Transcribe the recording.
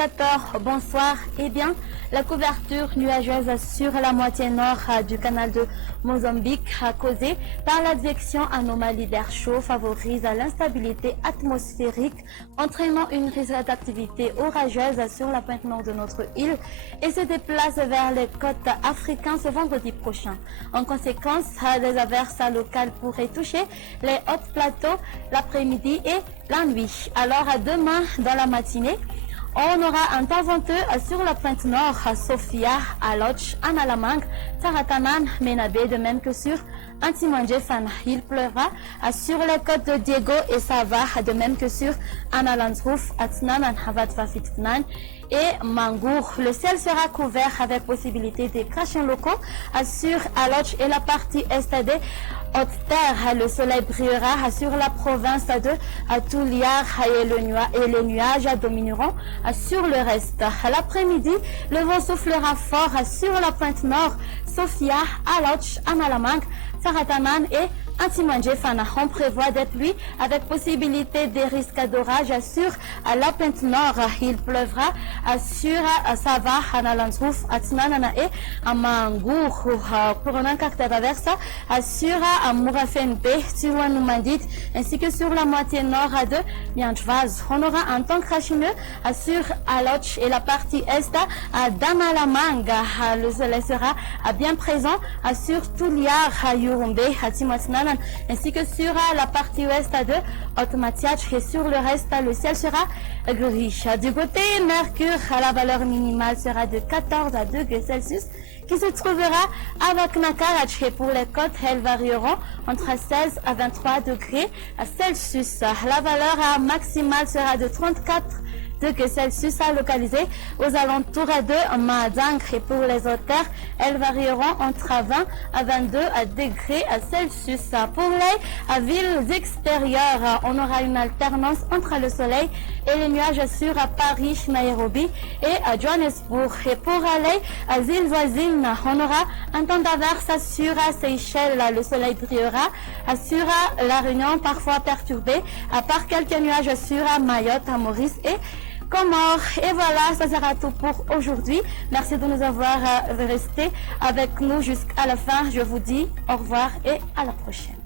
téléspectateurs, bonsoir. Eh bien, la couverture nuageuse sur la moitié nord du canal de Mozambique, causée par la direction anomalie d'air chaud, favorise l'instabilité atmosphérique, entraînant une risque d'activité orageuse sur la pointe nord de notre île et se déplace vers les côtes africaines ce vendredi prochain. En conséquence, des averses locales pourraient toucher les hauts plateaux l'après-midi et la nuit. Alors, demain, dans la matinée, on aura un temps venteux sur la pointe nord, Sofia, Aloch, Analamang, Taratanan, Menabe, de même que sur Antimandjefan. Il pleuvra sur les côtes de Diego et Sava, de même que sur Analandsrouf, Atnan, Havatfafitnan et Mangour. Le ciel sera couvert avec possibilité de crachins locaux sur Aloch et la partie est des hautes terres. Le soleil brillera sur la province de Touliar et les nuages domineront sur le reste. L'après-midi, le vent soufflera fort sur la pointe nord, Sofia, Aloch, Analamang, Saratanan et Antimandjefana. On prévoit des pluies avec possibilité de risques d'orage sur la pointe nord. Il pleuvra sur Sava, Analandsrouf, Atnanana et Amangour. Pour un caractère d'averse sur Mourafenpe, Tirouanoumandit, ainsi que sur la moitié nord de Mianjvaz. On aura un temps crachineux sur Aloch et la partie est d'Analamanga. Le soleil sera bien présent sur Touliar, Yurumbe, Timatnanan, ainsi que sur la partie ouest de Otmatiach et sur le reste, le ciel sera gris. Du côté Mercure, la valeur minimale sera de 14 à 2 degrés Celsius qui se trouvera à Vaknakarach et pour les côtes, elles varieront entre 16 à 23 degrés Celsius. La valeur maximale sera de 34 degrés Celsius à localiser aux alentours de Madang et pour les autres terres, elles varieront entre 20 à 22 degrés Celsius. Pour les villes extérieures, on aura une alternance entre le soleil et les nuages sur Paris, Nairobi et Johannesburg. Et pour les îles voisines, on aura un temps d'averse sur Seychelles. Le soleil brillera sur la Réunion, parfois perturbé par quelques nuages sur Mayotte, Maurice et Comores. Et voilà, ça sera tout pour aujourd'hui. Merci de nous avoir resté avec nous jusqu'à la fin. Je vous dis au revoir et à la prochaine.